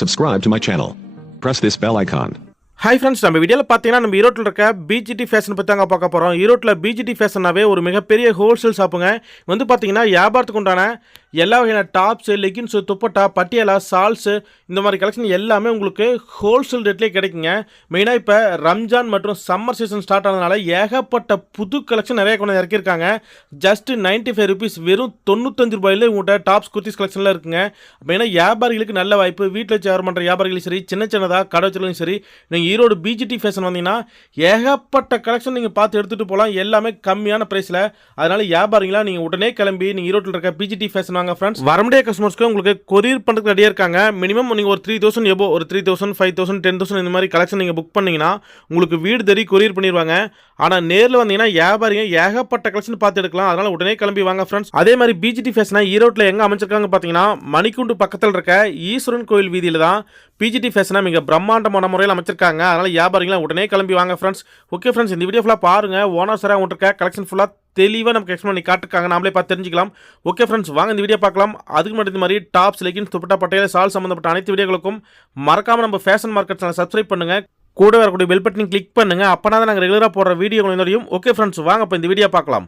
Subscribe to my channel. Press this bell icon. Hi friends நம்ம வீடியோவில் பார்த்தீங்கன்னா நம்ம ஈரோட்டில் இருக்க பிஜிடி ஃபேஷன் பற்றி தாங்க பார்க்க போகிறோம் ஈரோட்டில் பிஜிடி ஃபேஷனாவே ஒரு மிகப்பெரிய ஹோல்சேல் ஷாப்புங்க வந்து பார்த்தீங்கன்னா வியாபாரத்துக்கு உண்டான எல்லா வகையான tops leggings dupatta Patiala shawls இந்த மாதிரி கலெக்ஷன் எல்லாமே உங்களுக்கு ஹோல்சேல் ரேட்லேயே கிடைக்குங்க. மெயினாக இப்போ ரம்ஜான் மற்றும் சம்மர் சீசன் ஸ்டார்ட் ஆனதுனால ஏகப்பட்ட புது கலெக்ஷன் நிறைய கொண்டு இறக்கியிருக்காங்க. ஜஸ்ட் நைன்ட்டி ஃபைவ் ருபீஸ் வெறும் தொண்ணூத்தஞ்சு ரூபாயில் உங்கள்கிட்ட டாப்ஸ் குர்த்திஸ் கலெக்ஷன்லாம் இருக்குங்க. மெயினாக வியாபாரிகளுக்கு நல்ல வாய்ப்பு. வீட்டில் சேர் பண்ணுற வியாபாரிகளும் சரி சின்ன சின்னதாக கடை வச்சுருந்தாலும் சரி நீங்கள் ஈரோடு பிஜிடி ஃபேஷன் வந்தீங்கன்னா ஏகப்பட்ட கலெக்ஷன் நீங்கள் பார்த்து எடுத்துகிட்டு போகலாம். எல்லாமே கம்மியான ப்ரைஸில் அதனால் வியாபாரிங்களா நீங்கள் உடனே கிளம்பி நீங்கள் ஈரோட்டில் இருக்க பிஜிடி ஃபேஷன் வாங்க ஃப்ரெண்ட்ஸ் வரமுடிய கஸ்டமர்ஸ்க்கு உங்களுக்கு கொரியர் பண்ணுறதுக்கு ரெடியாக இருக்காங்க. மினிமம் நீங்கள் ஒரு த்ரீ தௌசண்ட் எபோ ஒரு three thousand five thousand ten thousand இந்த மாதிரி கலெக்ஷன் நீங்கள் புக் பண்ணிங்கன்னா உங்களுக்கு வீடு தேடி கொரியர் பண்ணிடுவாங்க ஆனால் நேரில் வந்தீங்கன்னா வியாபாரிங்க ஏகப்பட்ட கலெக்ஷன் பார்த்து எடுக்கலாம். அதனால் உடனே கிளம்பி வாங்க ஃப்ரெண்ட்ஸ் அதே மாதிரி பிஜிடி ஃபேஷனாக ஈரோட்டில் எங்கே அமைச்சிருக்காங்க பார்த்தீங்கன்னா மணிக்குண்டு பக்கத்தில் இருக்க ஈஸ்வரன் கோயில் வீதியில் தான் பிஜிடி ஃபேஷனாக மிக பிரம்மாண்டமான முறையில் அமைச்சிருக்காங்க. அதனால் வியாபாரிங்களாம் உடனே கிளம்பி வாங்க ஃப்ரெண்ட்ஸ் ஓகே ஃப்ரெண்ட்ஸ் இந்த வீடியோ ஃபுல்லாக பாருங்கள் ஓனர் சாராக இருக்க கலெக்ஷன் ஃபுல்லாக தெளிவாக நமக்கு எக்ஸ்பிளைன் பண்ணி காட்டுக்காங்க நாமளே பார்த்து தெரிஞ்சிக்கலாம். ஓகே ஃப்ரெண்ட்ஸ் வாங்க இந்த வீடியோ பார்க்கலாம். அதுக்கு முன்னாடி இந்த மாதிரி டாப்ஸ் லெகின்ஸ் துப்பட்டா பட்டையில சால் சம்மந்தப்பட்ட அனைத்து வீடியோகளுக்கும் மறக்காமல் நம்ம ஃபேஷன் மார்க்கெட் சேனல் சப்ஸ்கிரைப் பண்ணுங்கள் கூட வரக்கூடிய பெல் பட்டன் கிளிக் பண்ணுங்க. அப்போனா தான் நாங்கள் ரெகுலராக போடுற வீடியோ என்னோடையும் ஓகே ஃப்ரெண்ட்ஸ் வாங்க இப்போ இந்த வீடியோ பார்க்கலாம்.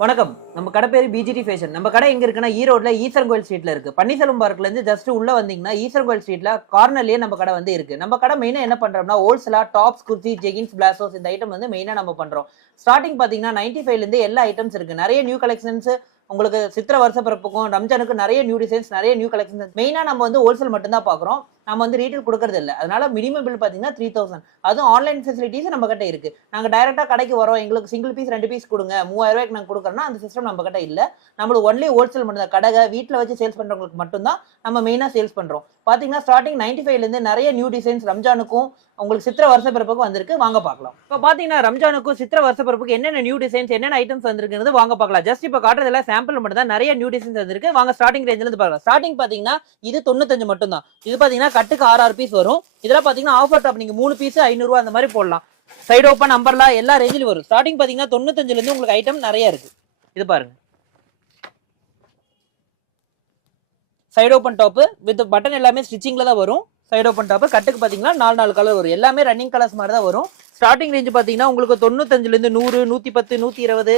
வணக்கம். நம்ம கடை பேர் பிஜிடி ஃபேஷன் நம்ம கடை எங்க இருக்குன்னா ஈரோட்ல ஈசன் கோயில் ஸ்ட்ரீட்ல இருக்கு. பன்னீர்செல்வம் பார்க்ல இருந்து ஜஸ்ட் உள்ள வந்தீங்கன்னா ஈசன் கோயில் ஸ்ட்ரீட்ல கார்னர்லயே நம்ம கடை வந்து இருக்கு. நம்ம கடை மெயினா என்ன பண்றோம்னா ஹோல்சேலா டாப்ஸ் குர்த்தி ஜெகின்ஸ் பிளாசோஸ் இந்த ஐட்டம் வந்து மெயினா நம்ம பண்றோம். ஸ்டார்டிங் பாத்தீங்கன்னா நைன்டி ஃபைவ்ல இருந்து எல்லா ஐட்டம்ஸ் இருக்கு. நிறைய நியூ கலெக்ஷன்ஸ் உங்களுக்கு சித்திர வருஷ பிறப்புக்கும் ரம்ஜானுக்கு நிறைய நியூ டிசைன்ஸ் நிறைய நியூ கலெக்ஷன்ஸ் மெயினா நம்ம வந்து ஹோல்சேல் மட்டும் தான் பாக்குறோம். நம்ம வந்து ரீட்டைல் கொடுக்கறது இல்லை அதனால மினிமம் பில் பார்த்தீங்கன்னா த்ரீ தௌசண்ட் அதுவும் ஆன்லைன் ஃபெசிலிட்டிஸ் நம்ம கிட்ட இருக்கு. நாங்கள் டைரெக்டாக கடைக்கு வரோம் எங்களுக்கு சிங்கிள் பீஸ் ரெண்டு பீஸ் கொடுங்க. மூவாயிரம் ரூபாய்க்கு நாங்கள் கொடுக்குறோம்னா அந்த சிஸ்டம் நம்ம கிட்ட இல்லை. நம்மளுக்கு ஒன்லி ஹோல்சேல் மட்டும் தான். கடை வீட்டில் வச்சு சேல்ஸ் பண்ணுறவங்களுக்கு மட்டும்தான் நம்ம மெயினாக சேல்ஸ் பண்ணுறோம் பார்த்தீங்கன்னா ஸ்டார்டிங் நைன்டி ஃபைவ்லேருந்து நிறைய நியூ டிசைன்ஸ் ரம்ஜானுக்கும் உங்களுக்கு சித்திர வருஷ பிறப்புக்கும் வந்திருக்கு. வாங்க பார்க்கலாம். இப்போ பார்த்தீங்கன்னா ரம்ஜானுக்கும் சித்திர வருஷ பிறப்புக்கு என்னென்ன நியூ டிசைன்ஸ் என்னென்ன ஐட்டம்ஸ் வந்திருக்குறது வாங்க பார்க்கலாம். ஜஸ்ட் இப்போ காட்டுறதுல சாம்பிள் மட்டும் தான் நிறைய நியூ டிசைன்ஸ் வந்திருக்கு. வாங்க ஸ்டார்டிங் ரேஞ்சில் இருந்து பார்க்கலாம். ஸ்டார்டிங் பார்த்தீங்கன்னா இது தொண்ணூத்தஞ்சு மட்டும் தான் இது பார்த்தீங்கன்னா கட்டுக்கு ஆறு ஆறு பீஸ் வரும். இதெல்லாம் பாத்தீங்கன்னா ஆஃபர் டாப் நீங்க மூணு பீஸ் ஐநூறுரூவா அந்த மாதிரி போடலாம். சைடு ஓப்பன் நம்பர்லாம் எல்லா ரேஞ்சிலும் வரும். ஸ்டார்டிங் பாத்தீங்கன்னா தொண்ணூத்தஞ்சுல இருந்து உங்களுக்கு ஐட்டம் நிறைய இருக்கு. இது பாருங்க. Side open top with button எல்லாமே ஸ்டிச்சிங்ல தான் வரும். சைடு ஓப்பன் டாப் கட்டுக்கு பாத்தீங்கன்னா நாலு நாலு கலர் வரும். எல்லாமே ரன்னிங் கலர்ஸ் மாதிரி தான் வரும். ஸ்டார்டிங் ரேஞ்ச் பாத்தீங்கன்னா உங்களுக்கு தொண்ணூத்தஞ்சுல இருந்து நூறு நூத்தி பத்து நூத்தி இருபது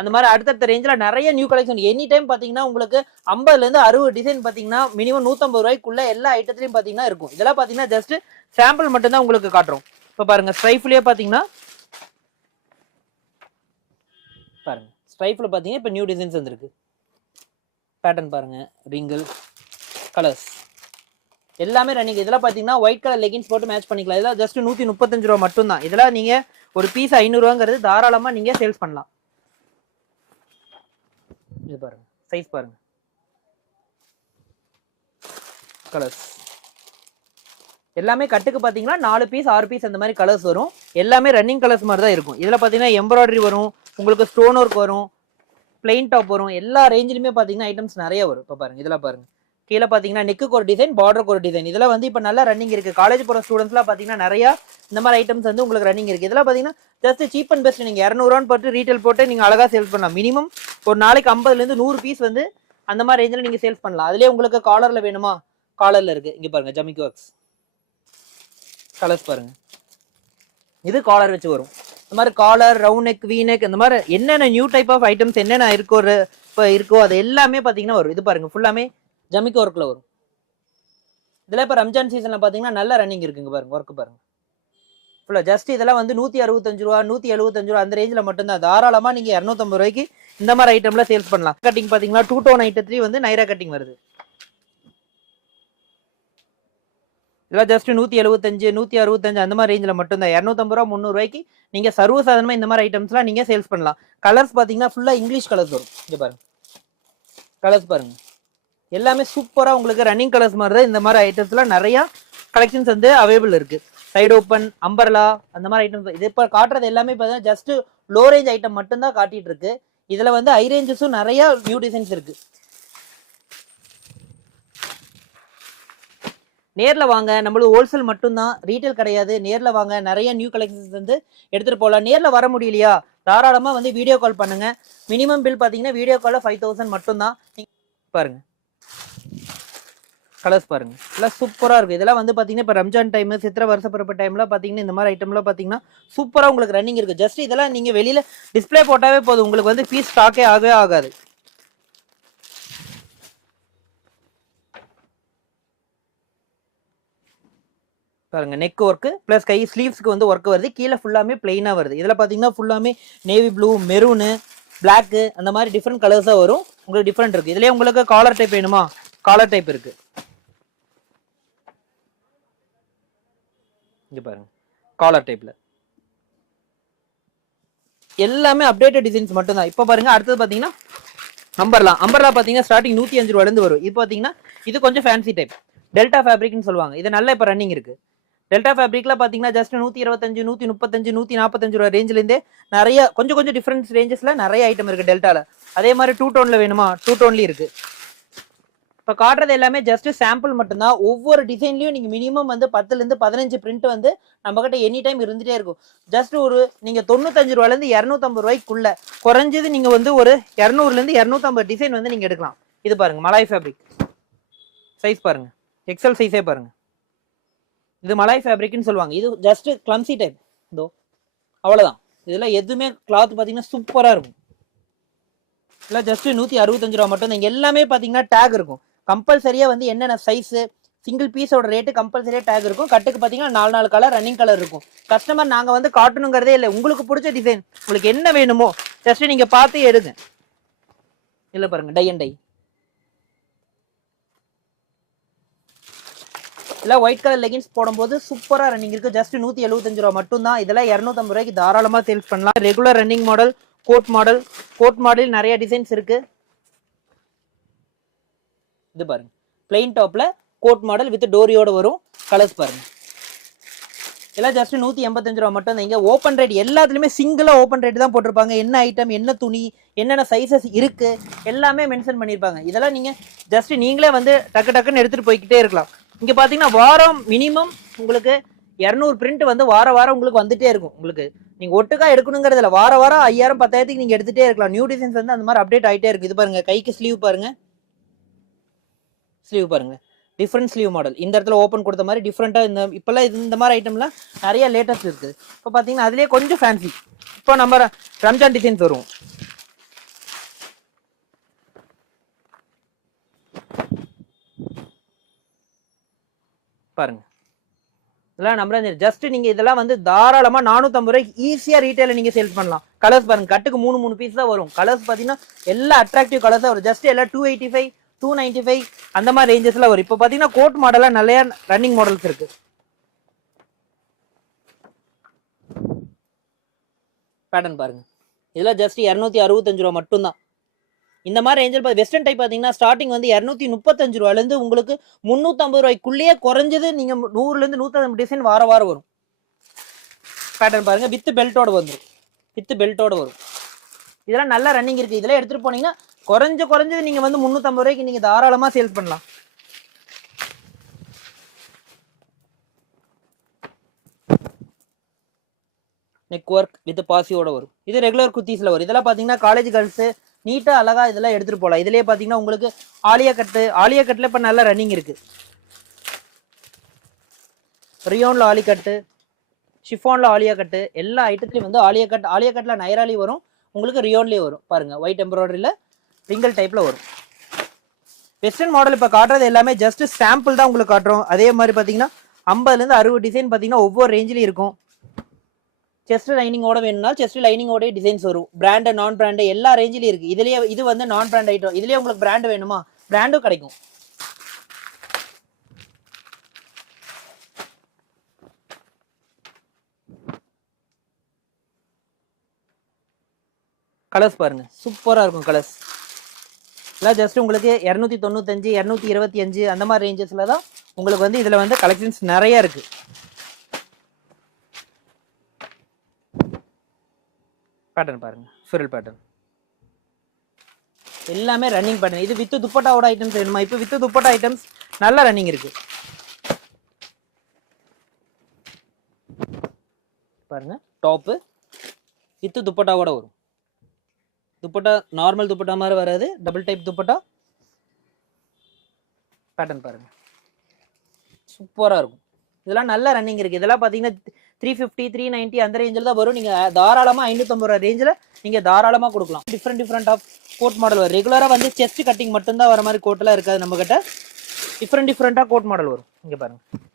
அந்த மாதிரி அடுத்தடுத்த ரேஞ்சில் நிறைய நியூ கலெக்ஷன் எனி டைம் பார்த்தீங்கன்னா உங்களுக்கு ஐம்பதுலேருந்து அறுபது டிசைன் பார்த்தீங்கன்னா மினிமம் நூற்றம்பது ரூபாய்க்குள்ள எல்லா ஐட்டத்துலையும் பார்த்தீங்கன்னா இருக்கும். இதெல்லாம் பார்த்தீங்கன்னா ஜஸ்ட் சாம்பிள் மட்டும்தான் உங்களுக்கு காட்டுறோம். இப்போ பாருங்கள் ஸ்ட்ரைஃப்லேயே பார்த்தீங்கன்னா பாருங்கள் ஸ்ட்ரைஃபில் பார்த்தீங்கன்னா இப்போ நியூ டிசைன்ஸ் வந்துருக்கு. பேட்டர்ன் பாருங்கள் ரிங்கிள் கலர்ஸ் எல்லாமே ரன்னிங் இதெல்லாம் பார்த்தீங்கன்னா ஒயிட் கலர் லெகின்ஸ் போட்டு மேட்ச் பண்ணிக்கலாம். இதெல்லாம் ஜஸ்ட் நூற்றி முப்பத்தஞ்சு ரூபா மட்டும்தான். இதெல்லாம் நீங்கள் ஒரு பீஸ் ஐநூறுவாங்கிறது தாராளமாக நீங்கள் சேல்ஸ் பண்ணலாம். இது பாருங்க. சைஸ் பாருங்க. கலர்ஸ் எல்லாமே கட்டுக்கு பார்த்தீங்கன்னா நாலு பீஸ் ஆறு பீஸ் அந்த மாதிரி கலர்ஸ் வரும். எல்லாமே ரன்னிங் கலர்ஸ் மாதிரி தான் இருக்கும். இதில் பார்த்தீங்கன்னா எம்ப்ராய்டரி வரும் உங்களுக்கு ஸ்டோன் ஒர்க் வரும் பிளெயின் டாப் வரும். எல்லா ரேஞ்சிலுமே பார்த்தீங்கன்னா ஐட்டம்ஸ் நிறைய வரும். இப்போ பாருங்க இதெல்லாம் பாருங்க. கீழே பார்த்தீங்கன்னா நெக்கு ஒரு டிசைன் பார்டருக்கு ஒரு டிசைன் இதெல்லாம் வந்து இப்போ நல்லா ரன்னிங் இருக்குது காலேஜ் போகிற ஸ்டூடெண்ட்ஸ்லாம் பார்த்தீங்கன்னா நிறையா இந்த மாதிரி ஐட்டம்ஸ் வந்து உங்களுக்கு ரன்னிங் இருக்குது இதெல்லாம் பார்த்தீங்கன்னா ஜஸ்ட் சீப் அண்ட் பெஸ்ட் நீங்கள் இரநூறுவான்னு போட்டு ரீட்டைல் போட்டு நீங்கள் அழகாக சேல்ஸ் பண்ணலாம். மினிமம் ஒரு நாளைக்கு ஐம்பதுலேருந்து நூறு பீஸ் வந்து அந்த மாதிரி ரேஞ்சில் நீங்கள் சேல்ஸ் பண்ணலாம். அதுலேயே உங்களுக்கு காலரில் வேணுமா? காலரில் இருக்குது இங்கே பாருங்கள் ஜமிக் ஒர்க்ஸ் கலர்ஸ் பாருங்கள் இது காலர் வச்சு வரும். இந்த மாதிரி collar round neck V neck இந்த மாதிரி என்னென்ன நியூ டைப் ஆஃப் ஐட்டம்ஸ் என்னென்ன இருக்கோ இப்போ இருக்கோ அது எல்லாமே பார்த்தீங்கன்னா வரும். இது பாருங்கள் ஃபுல்லாமே ஜமிக் ஒர்க்கில் வரும். இதில் இப்போ ரம்ஜான் சீசனில் பார்த்தீங்கன்னா நல்ல ரன்னிங் இருக்குங்க பாருங்க ஒர்க்கு பாருங்கள் ஃபுல்லாக ஜஸ்ட் இதெல்லாம் வந்து நூற்றி அறுபத்தஞ்சு ரூபா நூற்றி எழுபத்தஞ்சு ரூபா அந்த ரேஞ்சில் மட்டும்தான். தாராளமாக நீங்கள் இரநூத்தம்பது ரூபாய்க்கு இந்த மாதிரி ஐட்டம்லாம் சேல்ஸ் பண்ணலாம். கட்டிங் பார்த்தீங்கன்னா டூ டோன் ஐட்டத்துலேயும் வந்து நைரா கட்டிங் வருது. இதெல்லாம் ஜஸ்ட் நூற்றி எழுபத்தஞ்சு நூற்றி அறுபத்தஞ்சு அந்த மாதிரி ரேஞ்சில் மட்டும்தான். இரநூத்தம்பது ரூபா முந்நூறுவாய்க்கு நீங்கள் சர்வசாதாரணமாக இந்த மாதிரி ஐட்டம்ஸ்லாம் நீங்கள் சேல்ஸ் பண்ணலாம். கலர்ஸ் பார்த்தீங்கன்னா ஃபுல்லாக இங்கிலீஷ் கலர்ஸ் வரும். இங்கே பாருங்கள் கலர்ஸ் பாருங்கள் எல்லாமே சூப்பராக உங்களுக்கு ரன்னிங் கலர்ஸ் மாதிரி தான் இந்த மாதிரி ஐட்டம்ஸ்லாம் நிறையா கலெக்ஷன்ஸ் வந்து அவைலபிள் இருக்குது சைடு ஓப்பன் அம்பர்லா அந்த மாதிரி ஐட்டம்ஸ் இது இப்போ காட்டுறது எல்லாமே பார்த்தீங்கன்னா ஜஸ்ட் லோ ரேஞ்ச் ஐட்டம் மட்டும்தான் காட்டிகிட்டு இருக்கு. இதில் வந்து ஹை ரேஞ்சஸும் நிறையா நியூ டிசைன்ஸ் இருக்குது நேரில் வாங்க. நம்மளுக்கு ஹோல்சேல் மட்டும்தான் ரீட்டைல் கிடையாது. நேரில் வாங்க. நிறைய நியூ கலெக்ஷன்ஸ் வந்து எடுத்துகிட்டு போகலாம். நேரில் வர முடியலையா? தாராளமாக வந்து வீடியோ கால் பண்ணுங்கள் மினிமம் பில் பார்த்தீங்கன்னா வீடியோ காலில் ஃபைவ் தௌசண்ட் மட்டும்தான் பாருங்கள் கலர்ஸ் பாருங்க. எல்லாம் சூப்பராக இருக்கு. இதெல்லாம் வந்து பார்த்தீங்கன்னா இப்போ ரம்ஜான் டைம் சித்திர வருஷ பிறப்பு டைம்ல பார்த்தீங்கன்னா இந்த மாதிரி ஐட்டம்லாம் பார்த்தீங்கன்னா சூப்பராக உங்களுக்கு ரன்னிங் இருக்கு. ஜஸ்ட் இதெல்லாம் நீங்கள் வெளியில் டிஸ்ப்ளே போட்டாவே போதும். உங்களுக்கு வந்து பீஸ் ஸ்டாக்கே ஆகவே ஆகாது. பாருங்க நெக் ஒர்க்கு ப்ளஸ் கை ஸ்லீவ்ஸ்க்கு வந்து ஒர்க் வருது. கீழே ஃபுல்லாமே பிளெயினாக வருது. இதில் பார்த்தீங்கன்னா ஃபுல்லாமே நேவி ப்ளூ மெரூனு பிளாக்கு அந்த மாதிரி டிஃப்ரெண்ட் கலர்ஸாக வரும். உங்களுக்கு டிஃப்ரெண்ட் இருக்குது இதுலேயே உங்களுக்கு காலர் டைப் வேணுமா? காலர் டைப் இருக்குது இங்கே பாருங்க. காலர் டைப்பில் எல்லாமே அப்டேட்டட் டிசைன்ஸ் மட்டும்தான். இப்போ பாருங்க அடுத்தது பார்த்தீங்கன்னா அம்பர்லா அம்பர்லா பார்த்தீங்கன்னா ஸ்டார்டிங் நூற்றி அஞ்சு ரூபாலேருந்து வரும். இப்போ பார்த்தீங்கன்னா இது கொஞ்சம் ஃபேன்சி டைப் டெல்டா ஃபேப்ரிக்னு சொல்லுவாங்க. இது நல்ல இப்போ ரன்னிங் இருக்கு. டெல்டா ஃபேப்ரிக்ல பார்த்தீங்கன்னா ஜஸ்ட் நூற்றி இருபத்தஞ்சு நூற்றி முப்பத்தஞ்சு நூற்றி நாற்பத்தஞ்சு ரூபா ரேஞ்சிலேருந்தே நிறைய கொஞ்சம் கொஞ்சம் டிஃப்ரெண்ட்ஸ் ரேஞ்சஸில் நிறைய ஐட்டம் இருக்குது டெல்டாவில் அதே மாதிரி டூ டோனில் வேணுமா? டூ டோன்லேயும் இருக்குது இப்போ காட்டுறது எல்லாமே ஜஸ்ட் சாம்பிள் மட்டும்தான். ஒவ்வொரு டிசைன்லையும் நீங்கள் மினிமம் வந்து பத்துலேருந்து பதினஞ்சு பிரிண்ட் வந்து நம்மக்கிட்ட எனி டைம் இருந்துகிட்டே இருக்கும். ஜஸ்ட் ஒரு நீங்கள் தொண்ணூத்தஞ்சு ரூபாலேருந்து இரநூத்தம்பது ரூபாய்க்குள்ள குறைஞ்சது நீங்கள் வந்து ஒரு இரநூறுலேருந்து இரநூத்தம்பது டிசைன் வந்து நீங்கள் எடுக்கலாம். இது பாருங்கள் மலாய் ஃபேப்ரிக் சைஸ் பாருங்கள் எக்ஸல் சைஸே பாருங்கள் இது மலாய் ஃபேப்ரிக்னு சொல்லுவாங்க. இது ஜஸ்ட் கிளம்சி டைப் இதோ அவ்வளோதான் இதெல்லாம் எதுவுமே கிளாத் பார்த்தீங்கன்னா சூப்பராக இருக்கும். இல்லை ஜஸ்ட் நூற்றி அறுபத்தஞ்சு ரூபா மட்டும் தான் எல்லாமே பார்த்தீங்கன்னா டேக் இருக்கும். கம்பல்சரியாக வந்து என்னென்ன சைஸு சிங்கிள் பீஸோட ரேட்டு கம்பல்சரியாக டேக் இருக்கும். கட்டுக்கு பார்த்தீங்கன்னா நாலு நாலு கலர் ரன்னிங் கலர் இருக்கும். கஸ்டமர் நாங்கள் வந்து காட்டணுங்கிறதே இல்லை. உங்களுக்கு பிடிச்ச டிசைன் உங்களுக்கு என்ன வேணுமோ ஜஸ்ட் நீங்கள் பார்த்து எடுங்க இல்லை பாருங்கள் டை அண்ட் டை இல்லை ஒயிட் கலர் லெகின்ஸ் போடும்போது சூப்பராக ரன்னிங் இருக்குது ஜஸ்ட் நூற்றி எழுபத்தஞ்சு ரூபா மட்டும்தான். இதெல்லாம் இரநூத்தம்பது ரூபாய்க்கு தாராளமாக சேல்ஸ் பண்ணலாம். Regular running model coat model coat model நிறைய டிசைன்ஸ் இருக்குது இது பாருங்க. பிளெயின் டாப்ல கோட் மாடல் வித் டோரியோட வரும் கலர்ஸ் பாருங்க. இதெல்லாம் ஜஸ்ட் நூற்றி எண்பத்தஞ்சு ரூபா மட்டும் தான். இங்கே ஓப்பன் ரேட் எல்லாத்துலேயுமே சிங்கிளாக ஓப்பன் ரேட் தான் போட்டிருப்பாங்க. என்ன ஐட்டம் என்ன துணி என்னென்ன சைஸஸ் இருக்கு எல்லாமே மென்ஷன் பண்ணியிருப்பாங்க. இதெல்லாம் நீங்கள் ஜஸ்ட் நீங்களே வந்து டக்கு டக்குன்னு எடுத்துகிட்டு போய்க்கிட்டே இருக்கலாம். இங்கே பார்த்தீங்கன்னா வாரம் மினிமம் உங்களுக்கு இரநூறு பிரிண்ட் வந்து வார வாரம் உங்களுக்கு வந்துட்டே இருக்கும். உங்களுக்கு நீங்கள் ஒட்டுக்கா எடுக்கணுங்கிறதுல வார வாரம் ஐயாயிரம் பத்தாயிரத்துக்கு நீங்கள் எடுத்துகிட்டே இருக்கலாம். நியூ டிசைன்ஸ் வந்து அந்த மாதிரி அப்டேட் ஆகிட்டே இருக்கு. இது பாருங்க கைக்கு ஸ்லீவ் பாருங்க. ஸ்லீவ் பாருங்க. டிஃப்ரெண்ட் ஸ்லீவ் மாடல் இந்த இடத்துல ஓப்பன் கொடுத்த மாதிரி டிஃப்ரெண்ட்டாக இந்த இப்போல்லாம் இந்த மாதிரி ஐட்டம்லாம் நிறைய லேட்டஸ்ட் இருக்குது இப்போ பார்த்தீங்கன்னா அதுலேயே கொஞ்சம் ஃபேன்சி இப்போ நம்ம ரம்ஜான் டிசைன்ஸ் வருவோம் பாருங்க. இதெல்லாம் நம்ம ஜஸ்ட் நீங்க இதெல்லாம் வந்து தாராளமா நானூத்தம்பது ரூபாய்க்கு ஈஸியா ரீட்டைல நீங்க சேல்ஸ் பண்ணலாம். கலர்ஸ் பாருங்க. கட்டுக்கு மூணு மூணு பீஸ் தான் வரும். கலர்ஸ் பாத்தீங்கன்னா எல்லா அட்ராக்டிவ் கலர்ஸ் வரும். ஜஸ்ட் எல்லாம் two eighty five two ninety five அந்த மாதிரி ரேஞ்சஸ்ல வரும். இப்போ பார்த்தீங்கன்னா கோட் மாடலாக நிறைய ரன்னிங் மாடல்ஸ் இருக்கு. பேட்டர்ன் பாருங்க. இதெல்லாம் ஜஸ்ட் இரநூத்தி அறுபத்தஞ்சு ரூபா மட்டும்தான். இந்த மாதிரி ரேஞ்சில் வெஸ்டர்ன் டைப் பார்த்தீங்கன்னா ஸ்டார்டிங் வந்து இரநூத்தி முப்பத்தஞ்சு ரூபாலேருந்து உங்களுக்கு முந்நூற்றம்பது ரூபாய்க்குள்ளேயே குறைஞ்சது நீங்கள் நூறுலேருந்து நூற்றம்பது டிசைன் வார வாரம் வரும். பேட்டர்ன் பாருங்க. வித்து பெல்ட்டோட வந்துடும் வித்து பெல்ட்டோட வரும். இதெல்லாம் நல்ல ரன்னிங் இருக்குது இதெல்லாம் எடுத்துகிட்டு போனீங்கன்னா குறைஞ்ச குறைஞ்சது நீங்கள் வந்து முந்நூற்றம்பது ரூபாய்க்கு நீங்கள் தாராளமாக சேல்ஸ் பண்ணலாம். நெக் ஒர்க் வித் பாசியோட வரும். இது ரெகுலர் குத்தீஸ்ல வரும். இதெல்லாம் பாத்தீங்கன்னா காலேஜ் கேர்ள்ஸ் நீட்டா அழகா இதெல்லாம் எடுத்துட்டு போகலாம். இதுலயே பாத்தீங்கன்னா உங்களுக்கு ஆலியா கட்டு ஆலியா கட்டுல இப்ப நல்ல ரன்னிங் இருக்கு. ரியோன்ல ஆலி கட்டு ஷிஃபான்ல ஆலியா கட்டு எல்லா ஐட்டத்துலயும் வந்து ஆலியா கட் ஆலியா கட்ல நைராலி வரும். உங்களுக்கு ரியோன்லயே வரும். பாருங்க ஒயிட் எம்ப்ராய்டரியில ரிங்கல் டைப்பில் வரும். வெஸ்டர்ன் மாடல் இப்போ காட்டுறது எல்லாமே ஜஸ்ட் சாம்பிள் தான் உங்களுக்கு காட்டுறோம். அதே மாதிரி பார்த்தீங்கன்னா ஐம்பதுலேருந்து அறுபது டிசைன் பார்த்தீங்கன்னா ஒவ்வொரு ரேஞ்சிலையும் இருக்கும். செஸ்ட் லைனிங்கோட வேணும்னா செஸ்ட் லைனிங்கோட டிசைன்ஸ் வரும். பிராண்டு நான் பிராண்டு எல்லா ரேஞ்சிலையும் இருக்குது இதுலேயே இது வந்து நான் பிராண்ட் ஐட்டம் இதுலேயே உங்களுக்கு பிராண்டு வேணுமா? பிராண்டும் கிடைக்கும். கலர்ஸ் பாருங்க. சூப்பராக இருக்கும் கலர்ஸ் எல்லாம் ஜஸ்ட் உங்களுக்கு இரநூத்தி தொண்ணூத்தஞ்சு இரநூத்தி இருபத்தி அஞ்சு அந்த மாதிரி ரேஞ்சஸில் தான் உங்களுக்கு வந்து இதில் வந்து கலெக்ஷன்ஸ் நிறைய இருக்கு. பேட்டர்ன் பாருங்க. ஃபிரல் பேட்டர்ன் எல்லாமே ரன்னிங் பேட்டர்ன் இது வித்து துப்பட்டாவோட ஐட்டம்ஸ் வேணுமா? இப்போ வித்து துப்பட்டா ஐட்டம்ஸ் நல்ல ரன்னிங் இருக்கு. பாருங்க. டாப்பு வித்து துப்பட்டாவோட வரும். துப்பட்டா நார்மல் துப்பட்டா மாதிரி வராது. டபுள் டைப் துப்பட்டா பேட்டர்ன் பாருங்க. சூப்பராக இருக்கும். இதெல்லாம் நல்ல ரன்னிங் இருக்குது இதெல்லாம் பார்த்தீங்கன்னா த்ரீ ஃபிஃப்டி த்ரீ நைன்ட்டி அந்த ரேஞ்சில் தான் வரும். நீங்கள் தாராளமாக ஐநூற்றம்பது ரூபா ரேஞ்சில் நீங்கள் தாராளமாக கொடுக்கலாம். Different different of coat model வரும். ரெகுலராக வந்து செஸ்ட் கட்டிங் மட்டும்தான் வர மாதிரி கோட்டெல்லாம் இருக்காது நம்மக்கிட்ட டிஃப்ரெண்ட் டிஃப்ரெண்ட்டாக கோட் மாடல் வரும். இங்கே பாருங்கள்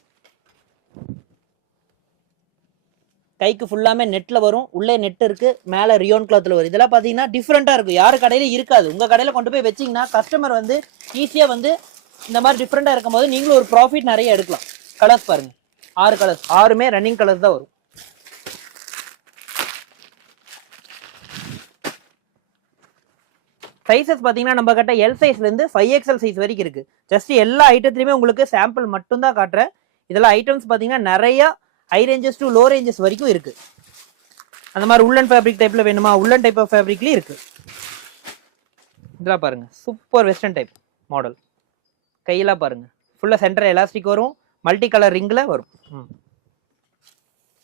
கைக்கு ஃபுல்லாமே நெட்டில் வரும். உள்ளே நெட் இருக்குது மேலே ரியோன் கிளாத்தில் வரும். இதெல்லாம் பார்த்தீங்கன்னா டிஃப்ரெண்ட்டாக இருக்கும். யார் கடையில் இருக்காது. உங்கள் கடையில் கொண்டு போய் வச்சிங்கன்னா கஸ்டமர் வந்து ஈஸியாக வந்து இந்த மாதிரி டிஃப்ரெண்ட்டாக இருக்கும்போது நீங்களும் ஒரு ப்ராஃபிட் நிறைய எடுக்கலாம். கலர்ஸ் பாருங்கள் ஆறு கலர்ஸ் ஆறுமே ரன்னிங் கலர்ஸ் தான் வரும். சைஸஸ் பார்த்தீங்கன்னா நம்ம கிட்ட எல் சைஸ்லேருந்து ஃபைவ் எக்ஸ்எல் சைஸ் வரைக்கும் இருக்குது ஜஸ்ட் எல்லா ஐட்டத்துலையுமே உங்களுக்கு சாம்பிள் மட்டும்தான் காட்டுறேன். இதெல்லாம் ஐட்டம்ஸ் பார்த்தீங்கன்னா நிறையா high ranges to low ranges வரைக்கும் இருக்குது அந்த மாதிரி உள்ளன் ஃபேப்ரிக் டைப்பில் வேணுமா? உள்ளன் டைப் ஆஃப் ஃபேப்ரிக்லேயும் இருக்குது இதெல்லாம் பாருங்கள் சூப்பர் வெஸ்டர்ன் டைப் மாடல் கையெல்லாம் பாருங்கள் ஃபுல்லாக சென்டர் எலாஸ்டிக் வரும். மல்டி கலர் ரிங்கில் வரும். ம்.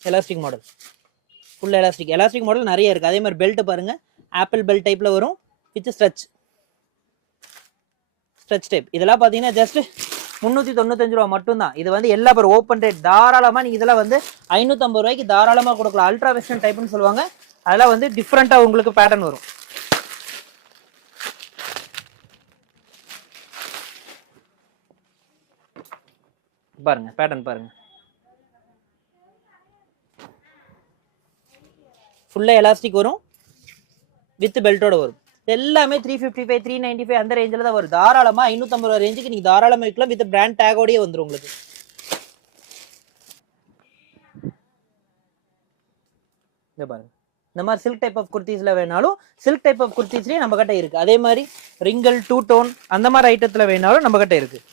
Elastic model full elastic elastic model நிறைய இருக்குது அதே மாதிரி பெல்ட் பாருங்கள் ஆப்பிள் பெல்ட் டைப்பில் வரும். வித் ஸ்ட்ரெச் ஸ்ட்ரெச் டைப் இதெல்லாம் பார்த்தீங்கன்னா ஜஸ்ட் முந்நூற்றி தொண்ணூத்தஞ்சு ரூபா மட்டும்தான். இது வந்து எல்லா பேர் ஓப்பன் ரேட் தாராளமாக நீங்கள் இதெல்லாம் வந்து ஐநூற்றம்பது ரூபாய்க்கு தாராளமாக கொடுக்கலாம். அல்ட்ரா வெஸ்டர்ன் டைப்னு சொல்லுவாங்க. அதெல்லாம் வந்து டிஃப்ரெண்ட்டாக உங்களுக்கு பேட்டர்ன் வரும். பாருங்க பேட்டர்ன் பாருங்க. ஃபுல்லாக எலாஸ்டிக் வரும். வித் பெல்ட்டோட வரும். எல்லாமே three fifty five three ninety five அந்த ரேஞ்சில் தான் வரும் தாராளமாக ஐநூற்றம்பது ரூபா ரேஞ்சுக்கு நீங்கள் தாராளமாக விற்கலாம். வித் பிராண்ட் டேகோடயே வந்துடும் உங்களுக்கு. இங்க பாருங்க. இந்த மாதிரி சில்க் டைப் ஆஃப் குர்த்திஸில் வேணாலும் சில்க் டைப் ஆஃப் குர்த்திஸ்லேயே நம்ம கிட்ட இருக்குது அதே மாதிரி ரிங்கல் டூ டோன் அந்த மாதிரி ஐட்டத்தில் வேணாலும் நம்ம கிட்ட இருக்குது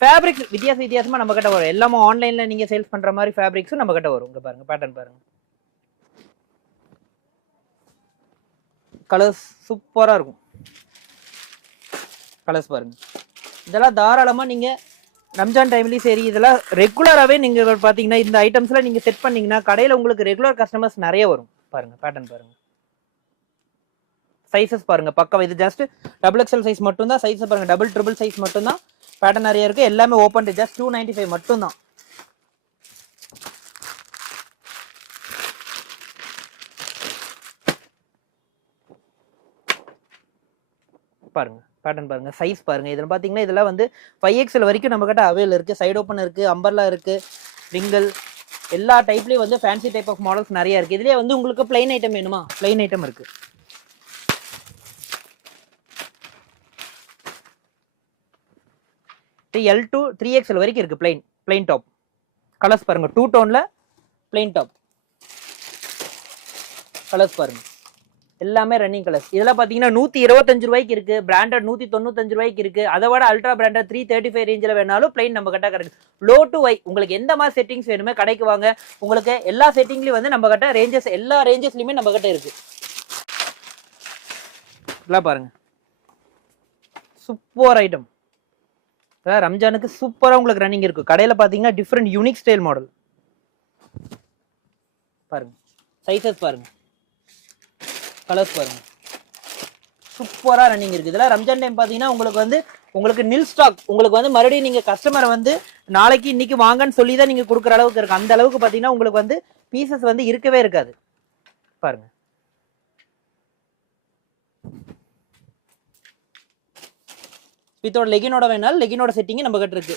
ஃபேப்ரிக் வித்தியாச வித்தியாசமாக நம்ம கிட்ட வரும். எல்லாமே ஆன்லைனில் நீங்கள் சேல்ஸ் பண்ணுற மாதிரி ஃபேப்ரிக்ஸும் நம்ம கிட்ட வரும். இங்கே பாருங்க பேட்டர்ன் பாருங்க. கலர்ஸ் சூப்பராக இருக்கும். கலர்ஸ் பாருங்க. இதெல்லாம் தாராளமாக நீங்கள் ரம்ஜான் டைம்லேயும் சரி இதெல்லாம் ரெகுலராகவே நீங்கள் பார்த்தீங்கன்னா இந்த ஐட்டம்ஸ்லாம் நீங்கள் செட் பண்ணிங்கன்னா கடையில் உங்களுக்கு ரெகுலர் கஸ்டமர்ஸ் நிறைய வரும். பாருங்கள் பேட்டர்ன் பாருங்கள் சைஸஸ் பாருங்கள் பக்கம் இது ஜஸ்ட் டபுள் எக்ஸல் சைஸ் மட்டும்தான் சைஸ் பாருங்கள் டபுள் ட்ரிபிள் சைஸ் மட்டும்தான். பேட்டர்ன் நிறைய இருக்குது எல்லாமே open just two ninety five மட்டும்தான். பாருங்க பேட்டர்ன் பாருங்க சைஸ் பாருங்க. இதில் பார்த்தீங்கன்னா இதெல்லாம் வந்து ஃபைவ் எக்ஸ்எல் வரைக்கும் நம்ம கிட்ட இருக்குது இருக்கு. சைடு ஓப்பன் இருக்கு அம்பர்லா இருக்கு ரிங்கல் எல்லா டைப்லேயும் வந்து ஃபேன்சி டைப் ஆஃப் மாடல்ஸ் நிறைய இருக்கு. இதுலேயே வந்து உங்களுக்கு பிளைன் ஐட்டம் வேணுமா? பிளைன் ஐட்டம் இருக்கு. எல் டூ த்ரீ எக்ஸ்எல் வரைக்கும் இருக்கு பிளைன் பிளைன் டாப் கலர்ஸ் பாருங்க டூ டோன்ல பிளைன் டாப் கலர்ஸ் பாருங்க. எல்லாமே ரன்னிங் கலர்ஸ் இதெல்லாம் பார்த்தீங்கன்னா நூற்றி இருபத்தஞ்சு ரூபாய்க்கு இருக்கு. பிராண்டட் நூற்றி தொண்ணூத்தஞ்சு ரூபாய்க்கு இருக்கு. அதை விட ultra branded three thirty five ரேஞ்சில் வேணாலும் பிளைன் நம்ம கிட்ட கிடைக்கும் லோ டு வை உங்களுக்கு எந்த மாதிரி செட்டிங்ஸ் வேணுமே கடைக்கு வாங்க. உங்களுக்கு எல்லா செட்டிங்லையும் வந்து நம்ம கிட்ட ரேஞ்சஸ் எல்லா ரேஞ்சஸ்லையுமே நம்ம கிட்ட இருக்கு. இதெல்லாம் பாருங்க. சூப்பர் ஐட்டம் அதான் ரம்ஜானுக்கு சூப்பராக உங்களுக்கு ரன்னிங் இருக்கும் கடையில் பார்த்தீங்கன்னா டிஃப்ரெண்ட் யூனிக் ஸ்டைல் மாடல் பாருங்க. சைஸஸ் பாருங்க. கலர்ஸ் பாருங்க. சூப்பராக ரன்னிங் இருக்குது இதில் ரம்ஜான் டைம் பார்த்தீங்கன்னா உங்களுக்கு வந்து உங்களுக்கு நில் ஸ்டாக் உங்களுக்கு வந்து மறுபடியும் நீங்கள் கஸ்டமரை வந்து நாளைக்கு இன்னைக்கு வாங்கன்னு சொல்லி தான் நீங்கள் கொடுக்குற அளவுக்கு இருக்கு. அந்த அளவுக்கு பார்த்தீங்கன்னா உங்களுக்கு வந்து பீசஸ் வந்து இருக்கவே இருக்காது. பாருங்க. வித்தோட லெகினோட வேணாலும் லெகினோட செட்டிங்கு நம்ம கிட்ட இருக்கு.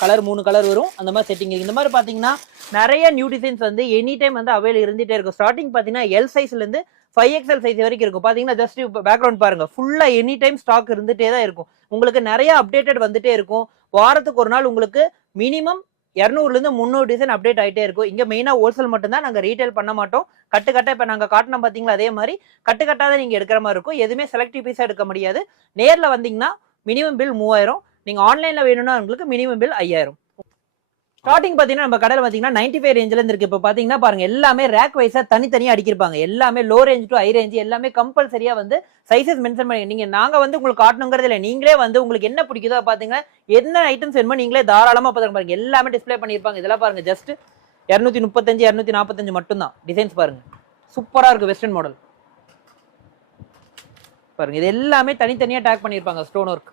கலர் மூணு கலர் வரும். அந்த மாதிரி செட்டிங் இருக்கு. இந்த மாதிரி பார்த்தீங்கன்னா நிறைய நியூ டிசைன்ஸ் வந்து எனி டைம் வந்து அவைலபிள் இருந்துகிட்டே இருக்கும். ஸ்டார்டிங் பார்த்தீங்கன்னா எல் சைஸ்லேருந்து ஃபைவ் எக்ஸ்எல் சைஸ் வரைக்கும் இருக்கும். பார்த்தீங்கன்னா ஜஸ்ட் இப்போ பேக்ரவுண்ட் பாருங்கள் ஃபுல்லாக எனி டைம் ஸ்டாக் இருந்துகிட்டே தான் இருக்கும். உங்களுக்கு நிறைய அப்டேட்டட் வந்துட்டே இருக்கும். வாரத்துக்கு ஒரு நாள் உங்களுக்கு மினிமம் இரநூறுலேருந்து முந்நூறு டிசைன் அப்டேட் ஆகிட்டே இருக்கும். இங்கே மெயினாக ஹோல்சேல் மட்டும்தான் நாங்கள் ரீட்டைல் பண்ண மாட்டோம். கட்டுக்கட்டாக இப்போ நாங்கள் காட்டினோம் பார்த்தீங்களா அதே மாதிரி கட்டுக்கட்டாக தான் நீங்கள் எடுக்கிற மாதிரி இருக்கும். எதுவுமே செலக்டிவ் பீஸாக எடுக்க முடியாது. நேரில் வந்தீங்கன்னா மினிமம் பில் மூவாயிரம். நீங்கள் ஆன்லைனில் வேணும்னா உங்களுக்கு மினிமம் பில் ஐயாயிரம். ஸ்டார்டிங் பார்த்தீங்கன்னா நம்ம கடையில் பார்த்தீங்கன்னா நைன்டி ஃபைவ் ரேஞ்சில இருந்து இருக்கு. இப்போ பார்த்தீங்கன்னா பாருங்க எல்லாமே ரேக் வைஸாக தனித்தனியா அடிக்கிருப்பாங்க. எல்லாமே low range to high range எல்லாமே கம்பல்சரியாக வந்து சைசஸ் மென்ஷன் பண்ணி நீங்கள் நாங்கள் வந்து உங்களுக்கு காட்டணுங்கிறது இல்லை. நீங்களே வந்து உங்களுக்கு என்ன பிடிக்குதோ பார்த்தீங்கன்னா என்ன ஐட்டம்ஸ் வேணுமோ நீங்களே தாராளமாக பார்த்துக்க பாருங்க. எல்லாமே டிஸ்ப்ளே பண்ணியிருப்பாங்க இதெல்லாம் பாருங்க ஜஸ்ட் இரநூத்தி முப்பத்தஞ்சு இரநூத்தி நாற்பத்தஞ்சு மட்டும்தான். டிசைன்ஸ் பாருங்க. சூப்பராக இருக்கு வெஸ்டர்ன் மாடல் பாருங்க இது எல்லாமே தனித்தனியாக டேக் பண்ணியிருப்பாங்க ஸ்டோன் ஒர்க்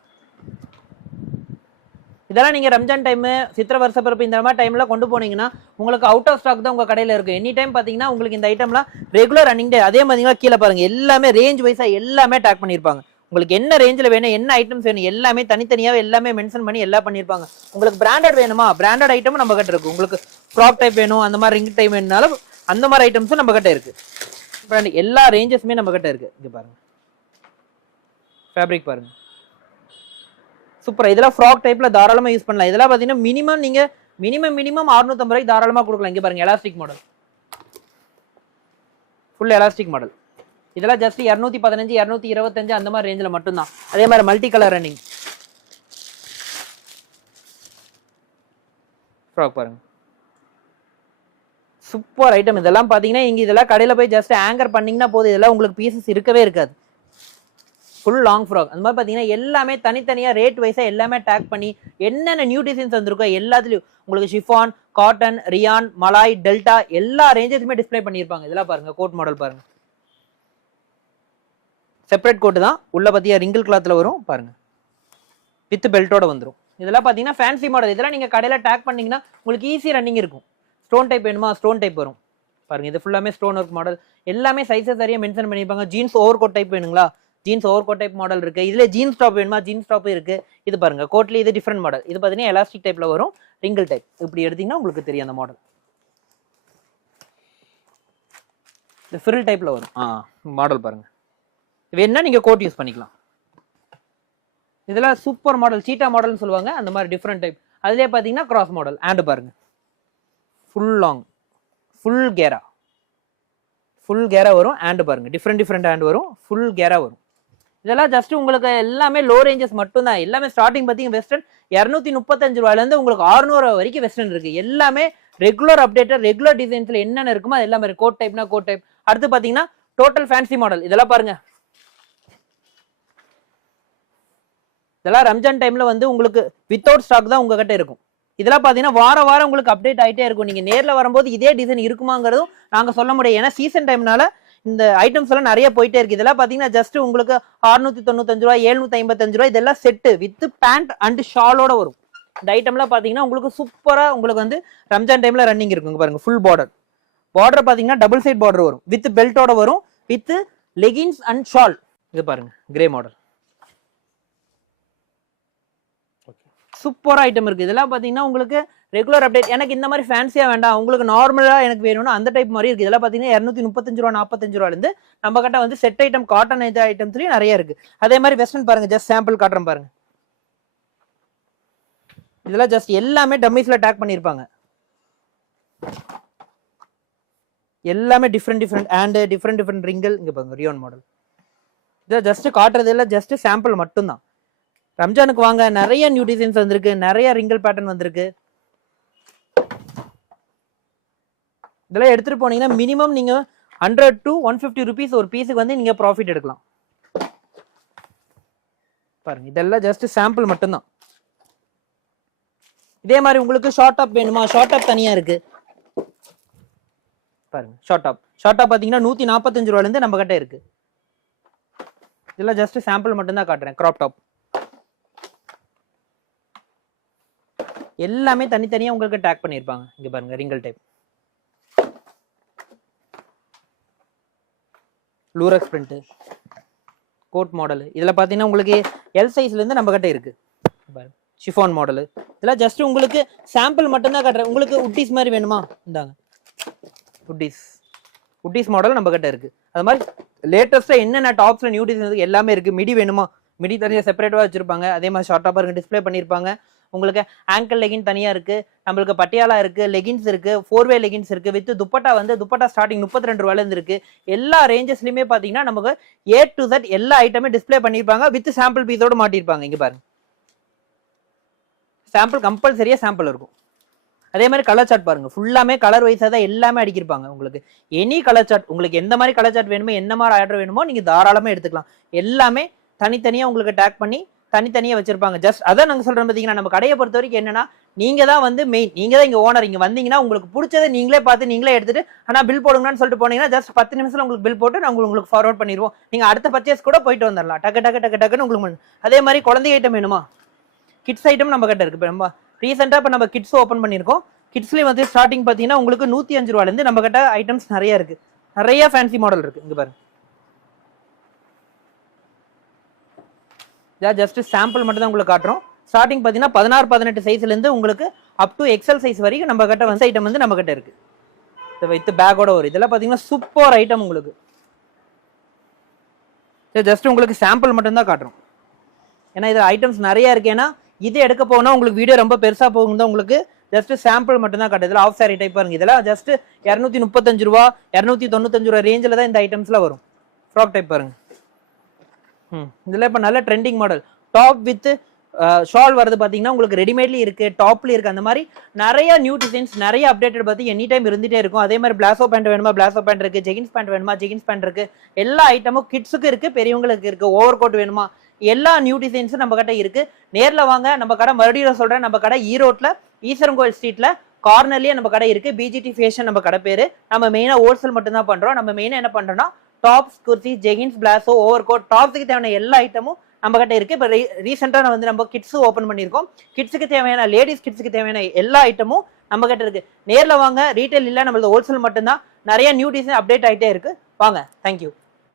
இதெல்லாம் நீங்கள் ரம்ஜான் டைமு சித்திர வருஷ பிறப்பு இந்த மாதிரி டைமில் கொண்டு போனீங்கன்னா உங்களுக்கு அவுட் ஆஃப் ஸ்டாக் தான் உங்கள் கடையில் இருக்குது எனி டைம் பார்த்தீங்கன்னா உங்களுக்கு இந்த ஐட்டம்லாம் ரெகுலர் ரன்னிங் டே அதே மாதிரிங்களா கீழே பாருங்கள் எல்லாமே ரேஞ்ச் வைஸாக எல்லாமே டேக் பண்ணியிருப்பாங்க. உங்களுக்கு என்ன ரேஞ்சில் வேணும் என்ன ஐட்டம்ஸ் வேணும் எல்லாமே தனித்தனியாக எல்லாமே மென்ஷன் பண்ணி எல்லாம் பண்ணியிருப்பாங்க. உங்களுக்கு பிராண்டட் வேணுமா? பிராண்டட் ஐட்டமும் நம்ம கிட்ட இருக்குது உங்களுக்கு ப்ராப் டைப் வேணும் அந்த மாதிரி ரிங் டைப் வேணுனாலும் அந்த மாதிரி ஐட்டம்ஸும் நம்ம கிட்ட இருக்குது எல்லா ரேஞ்சஸுமே நம்ம கிட்ட இருக்குது இங்க பாருங்கள் ஃபேப்ரிக் பாருங்கள் சூப்பரா. இதெல்லாம் ஃப்ராக் டைப்ல தாராளமாக யூஸ் பண்ணலாம். இதெல்லாம் பார்த்தீங்கன்னா மினிமம் நீங்க மினிமம் மினிமம் 650 ரூபாய்க்கு தாராளமாக கொடுக்கலாம். இங்கே பாருங்க elastic model full elastic model இதெல்லாம் ஜஸ்ட் இரநூத்தி பதினஞ்சு இரநூத்தி இருபத்தஞ்சு அந்த மாதிரி ரேஞ்சில் மட்டும்தான். அதே மாதிரி மல்டி கலர் ரன்னிங் ஃப்ராக் பாருங்க. சூப்பர் ஐட்டம் இதெல்லாம் பாத்தீங்கன்னா இங்க இதெல்லாம் கடையில போய் ஜஸ்ட் ஆங்கர் பண்ணிங்கன்னா போதும். இதெல்லாம் உங்களுக்கு பீசஸ் இருக்கவே இருக்காது. ஃபுல் லாங் ஃப்ராக் அந்த மாதிரி பார்த்தீங்கன்னா எல்லாமே தனித்தனியாக ரேட் வைஸாக எல்லாமே டேக் பண்ணி என்னென்ன நியூ டிசைன்ஸ் வந்திருக்கோ எல்லாத்துலேயும் உங்களுக்கு chiffon cotton rayon malai delta எல்லா ரேஞ்சஸுமே டிஸ்ப்ளே பண்ணியிருப்பாங்க. இதெல்லாம் பாருங்கள் கோட் மாடல் பாருங்கள் செப்பரேட் கோட்டு தான். உள்ள பார்த்தீங்கன்னா ரிங்கிள் கிளாத்தில் வரும். பாருங்கள் வித் பெல்ட்டோட வந்துடும் இதெல்லாம் பார்த்தீங்கன்னா ஃபேன்சி மாடல் இதெல்லாம் நீங்கள் கடையில் டேக் பண்ணிங்கன்னா உங்களுக்கு ஈஸி ரன்னிங் இருக்கும். ஸ்டோன் டைப் வேணுமா? ஸ்டோன் டைப் வரும். பாருங்கள் இது ஃபுல்லாமே ஸ்டோன் ஒர்க் மாடல் எல்லாமே சைஸஸ் சரியாக மென்ஷன் பண்ணியிருப்பாங்க. ஜீன்ஸ் ஓவர் கோட் டைப் வேணுங்களா? Jeans over coat type model இருக்குது இதில் ஜீன்ஸ் டாப் வேணுமா? ஜீன்ஸ் டாப் இருக்குது இது பாருங்கள் கோட்ல இது டிஃப்ரெண்ட் மாடல் இது பார்த்தீங்கன்னா எலாஸ்டிக் டைப்ல வரும். ரிங்கிள் டைப் இப்படி எடுத்தீங்கன்னா உங்களுக்கு தெரியும் அந்த மாடல் இந்த ஃபிரில் டைப்பில் வரும். ஆ மாடல் பாருங்க. வேணா நீங்கள் கோட் யூஸ் பண்ணிக்கலாம். இதெல்லாம் சூப்பர் மாடல் சீட்டா மாடல்னு சொல்லுவாங்க. அந்த மாதிரி டிஃப்ரெண்ட் டைப் அதிலே பார்த்தீங்கன்னா கிராஸ் மாடல் ஆண்டு பாருங்கள் ஃபுல் லாங் ஃபுல் கேரா ஃபுல் கேரா வரும். ஆண்டு பாருங்க. டிஃப்ரெண்ட் டிஃப்ரெண்ட் ஆண்டு வரும். ஃபுல் கேரா வரும். இதெல்லாம் ஜஸ்ட் உங்களுக்கு எல்லாமே லோ ரேஞ்சஸ் மட்டும்தான். எல்லாமே ஸ்டார்டிங் பார்த்தீங்க வெஸ்டர்ன் இரநூத்தி முப்பத்தஞ்சு ரூபாயிலேருந்து உங்களுக்கு 600 வரைக்கும் வெஸ்டர்ன் இருக்கு. எல்லாமே ரெகுலர் அப்டேட்டர் ரெகுலர் டிசைன்ஸ்ல என்னென்ன இருக்குமோ அது எல்லாமே கோட் டைப்னா கோட் டைப் அடுத்து பார்த்தீங்கன்னா டோட்டல் ஃபேன்சி மாடல் இதெல்லாம் பாருங்க. இதெல்லாம் ரம்ஜான் டைம்ல வந்து உங்களுக்கு வித்தவுட் ஸ்டாக் தான் உங்ககிட்ட இருக்கும். இதெல்லாம் பார்த்தீங்கன்னா வார வாரம் உங்களுக்கு அப்டேட் ஆயிட்டே இருக்கும். நீங்கள் நேரில் வரும்போது இதே டிசைன் இருக்குமாங்கிறதும் நாங்கள் சொல்ல முடியும் ஏன்னா சீசன் டைம்னால இந்த ஐட்டம்ஸ் எல்லாம் நிறைய போயிட்டே இருக்கு. இதெல்லாம் பாத்தீங்கன்னா ஜஸ்ட் உங்களுக்கு 695 தொண்ணூத்தஞ்சு ரூபாய் எழுநூத்தி ஐம்பத்தஞ்சு ரூபாய் இதெல்லாம் செட்டு வித் பேண்ட் அண்ட் ஷாலோட வரும். இந்த ஐட்டம்லாம் பாத்தீங்கன்னா உங்களுக்கு சூப்பரா உங்களுக்கு வந்து ரம்ஜான் டைம்ல ரன்னிங் இருக்குங்க பாருங்க ஃபுல் பார்டர் பார்டர் பாத்தீங்கன்னா டபுள் சைட் பார்டர் வரும். வித் பெல்ட்டோட வரும். வித் லெகின்ஸ் அண்ட் ஷால் இது பாருங்க கிரே மாடல் சூப்பர் ஐட்டம் இருக்கு. இதெல்லாம் பாத்தீங்கன்னா உங்களுக்கு ரெகுலர் அப்டேட் எனக்கு இந்த மாதிரி ஃபேன்சியாக வேண்டாம். உங்களுக்கு நார்மலாக எனக்கு வேணும்னா அந்த டைப் மாதிரி இருக்குது இதெல்லாம் பார்த்தீங்கன்னா இரநூத்தி முப்பத்தஞ்சு ரூபா நாற்பத்தஞ்சு ரூபாலேருந்து நம்ம கிட்ட வந்து செட் ஐட்டம் காட்டன் ஐட்டம்ஸ்லேயும் நிறைய இருக்குது அதே மாதிரி வெஸ்டர்ன் பாருங்கள் ஜஸ்ட் சாம்பிள் காட்டுறேன் பாருங்கள் இதெல்லாம் ஜஸ்ட் எல்லாமே டம்மிஸில் டேக் பண்ணியிருப்பாங்க எல்லாமே different different and different different wrinkle இங்கே பாருங்க ரியோன் மாடல் இதை ஜஸ்ட் காட்டுறது இல்லை ஜஸ்ட் சாம்பிள் மட்டும்தான். ரம்ஜானுக்கு வாங்க நிறைய நியூ டிசைன்ஸ் வந்திருக்கு நிறைய ரிங்கிள் பேட்டர்ன் வந்திருக்கு. இதெல்லாம் எடுத்துகிட்டு போனீங்கன்னா மினிமம் நீங்கள் hundred to one fifty rupees ஒரு பீஸுக்கு வந்து நீங்கள் ப்ராஃபிட் எடுக்கலாம். பாருங்க இதெல்லாம் ஜஸ்ட் சாம்பிள் மட்டும்தான். இதே மாதிரி உங்களுக்கு ஷார்ட் டாப் வேணுமா? ஷார்ட் டாப் தனியாக இருக்கு. பாருங்க ஷார்ட் டாப் ஷார்ட் டாப் பார்த்தீங்கன்னா நூற்றி நாற்பத்தஞ்சு ரூபாலேருந்து நம்ம கிட்ட இருக்கு. இதெல்லாம் ஜஸ்ட் சாம்பிள் மட்டும்தான் காட்டுறேன் கிராப் டாப் எல்லாமே தனித்தனியாக உங்களுக்கு டேக் பண்ணியிருப்பாங்க. இங்கே பாருங்க wrinkle type lurex print coat model இதில் பார்த்தீங்கன்னா உங்களுக்கு எல் சைஸ்லேருந்து நம்ம கிட்ட இருக்குது ஷிஃபான் மாடலு இதெல்லாம் ஜஸ்ட் உங்களுக்கு சாம்பிள் மட்டும்தான் காட்டுறேன். உங்களுக்கு உட்டிஸ் மாதிரி வேணுமா? இந்தாங்க. உட்டிஸ் உட்டிஸ் மாடல் நம்ம கிட்ட இருக்குது அது மாதிரி லேட்டஸ்ட்டாக என்னென்ன டாப்ஸில் நியூ டிசைன் எல்லாமே இருக்குது மிடி வேணுமா? மிடி தனியாக செப்பரேட்டாக வச்சுருப்பாங்க. அதே மாதிரி ஷார்ட்டாக பாருங்க டிஸ்ப்ளே பண்ணியிருப்பாங்க. உங்களுக்கு ஆங்கிள் லெகின் தனியாக இருக்கு நம்மளுக்கு பட்டியாலா இருக்கு லெகின்ஸ் இருக்கு ஃபோர்வே லெகின்ஸ் இருக்கு வித் துப்பட்டா வந்து துப்பட்டா ஸ்டார்டிங் முப்பத்தி ரெண்டு ரூபாயிலேருந்து இருக்கு. எல்லா ரேஞ்சஸ்லையுமே பார்த்தீங்கன்னா நமக்கு ஏ டு தட் எல்லா ஐட்டமே டிஸ்ப்ளே பண்ணியிருப்பாங்க வித் சாம்பிள் பீஸோடு மாட்டியிருப்பாங்க. இங்கே பாருங்க. சாம்பிள் கம்பல்சரியா சாம்பிள் இருக்கும். அதே மாதிரி கலர் சார்ட் பாருங்க. ஃபுல்லாமே கலர் வைஸாக தான் எல்லாமே அடிக்கிருப்பாங்க உங்களுக்கு. எனி கலர் சார்ட் உங்களுக்கு எந்த மாதிரி கலர் சார்ட் வேணுமோ என்ன மாதிரி ஆர்டர் வேணுமோ நீங்க தாராளமா எடுத்துக்கலாம். எல்லாமே தனித்தனியா உங்களுக்கு டேக் பண்ணி தனித்தனியா வச்சிருப்பாங்க. ஜஸ்ட் அதான் நாங்கள் சொல்றோம் பார்த்தீங்கன்னா நம்ம கடையை பொறுத்த வரைக்கும் என்னன்னா நீங்க தான் வந்து மெயின் நீங்க தான் இங்க ஓனர் இங்க வந்தீங்கன்னா உங்களுக்கு பிடிச்சதை நீங்களே பார்த்து நீங்களே எடுத்துட்டு ஆனா பில் போடுங்கன்னு சொல்லிட்டு போனீங்கன்னா ஜஸ்ட் பத்து நிமிஷத்துல உங்களுக்கு பில் போட்டு நாங்கள் உங்களுக்கு ஃபார்வர்ட் பண்ணிடுவோம். நீங்க அடுத்த பர்ச்சேஸ் கூட போயிட்டு வந்துடலாம் டக்கு டக்கு டக்கு டக்குன்னு உங்களுக்கு அதே மாதிரி குழந்தை ஐட்டம் வேணுமா? கிட்ஸ் ஐட்டம் நம்ம கிட்ட இருக்கு. இப்போ நம்ம ரீசெண்டாக இப்போ நம்ம கிட்ஸ் ஓப்பன் பண்ணியிருக்கோம். கிட்ஸ்லேயும் வந்து ஸ்டார்டிங் பார்த்தீங்கன்னா உங்களுக்கு நூற்றி அஞ்சு ரூபாலேருந்து நம்ம கிட்ட ஐட்டம்ஸ் நிறைய இருக்கு. நிறைய ஃபேன்சி மாடல் இருக்கு. இங்க பாருங்க ஜஸ்ட் சாம்பிள் மட்டும் தான் உங்களுக்கு காட்டுறோம். ஸ்டார்டிங் பார்த்தீங்கன்னா பதினாறு பதினெட்டு சைஸ்லேருந்து உங்களுக்கு அப் டு எக்ஸல் சைஸ் வரைக்கும் நம்ம கிட்ட வந்து ஐட்டம் வந்து நம்ம கிட்ட இருக்கு. வித் பேக்கோட ஒரு இதெல்லாம் பார்த்தீங்கன்னா சூப்பர் ஐட்டம் உங்களுக்கு. ஜஸ்ட் உங்களுக்கு சாம்பிள் மட்டும்தான் காட்டுறோம். ஏன்னா இது ஐட்டம்ஸ் நிறையா இருக்கு. ஏன்னா இது எடுக்க போனால் உங்களுக்கு வீடியோ ரொம்ப பெருசாக போகும் தான் உங்களுக்கு ஜஸ்ட் சாம்பிள் மட்டும்தான் காட்டுது. இதில் ஆஃப் சாரி டைப் பாருங்க இதெல்லாம் ஜஸ்ட் இரநூத்தி முப்பத்தஞ்சு ரூபா இரநூத்தி தொண்ணூத்தஞ்சு ரூபா ரேஞ்சில் தான் இந்த ஐட்டம்ஸ்லாம் வரும். ஃப்ராக் டைப் பாருங்கள் இதில் இப்போ நல்ல trending model top with shawl வரது பார்த்தீங்கன்னா உங்களுக்கு ரெடிமேட்லேயும் இருக்குது டாப்லேயும் இருக்குது அந்த மாதிரி நிறைய நியூ டிசைன்ஸ் நிறைய அப்டேட்டட் பார்த்து எனி டைம் இருந்துட்டே இருக்கும். அதே மாதிரி பிளாசோ பேண்ட் வேணுமா? பிளாசோ பேண்ட் இருக்குது ஜெகின்ஸ் பேண்ட் வேணுமா? ஜெகின்ஸ் பேண்ட் இருக்குது எல்லா ஐட்டமும் கிட்ஸுக்கு இருக்கு பெரியவங்களுக்கு இருக்குது ஓவர் கோட் வேணுமா? எல்லா நியூ டிசைன்ஸும் நம்ம கிட்ட இருக்கு. நேரில் வாங்க நம்ம கடை மறுபடியும் சொல்கிறேன் நம்ம கடை ஈரோட்டில் ஈஸ்வரன் கோயில் ஸ்ட்ரீட்டில் கார்னர்லயே நம்ம கடை இருக்குது பிஜிடி ஃபேஷன் நம்ம கடை பேர். நம்ம மெயினாக ஹோல்சேல் மட்டும்தான் பண்ணுறோம் நம்ம மெயினாக என்ன பண்ணுறோன்னா tops kurti jeggings palazzo over coat டாப்ஸுக்கு தேவையான எல்லா ஐட்டமும் நம்ம கிட்ட இருக்கு. இப்போ ரீசெண்டாக வந்து நம்ம கிட்ஸு ஓப்பன் பண்ணியிருக்கோம். கிட்ஸுக்கு தேவையான லேடிஸ் கிட்ஸுக்கு தேவையான எல்லா ஐட்டமும் நம்ம கிட்ட இருக்கு. நேரில் வாங்க ரீட்டைல் இல்லை நம்மளது ஹோல்சேல் மட்டும்தான். நிறைய நியூ டிசைன் அப்டேட் ஆகிட்டே இருக்கு. வாங்க தேங்க்யூ